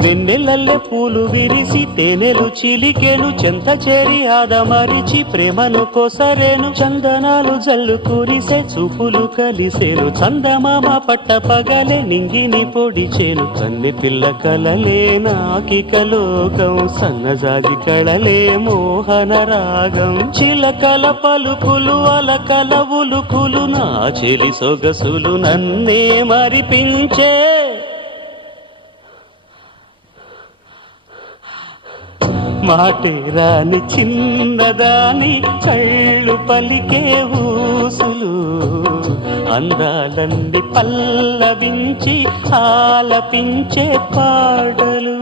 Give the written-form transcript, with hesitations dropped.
వెన్నెలల్లె పూలు విరిసి తేనెలు చిలికెను చెంత చేరి ఆదమరిచి ప్రేమను కొసరేను చందనాలు జల్లు కురిసే చూపులు కలిసేను చందమామ పట్ట పగలే నింగిని పొడిచేను కన్నె పిల్ల కలలే నాకిక లోకం సన్నజాజి కళలే మోహన రాగం చిలకల పలుకులు అలకల ఉలుకులు నా చెలి సొగసులు నన్నే మరిపించే మాటే రాని చిన్నదాని కళ్ళు పలికే ఊసులు అందాలన్నీ పల్లవించి ఆలపించే పాటలు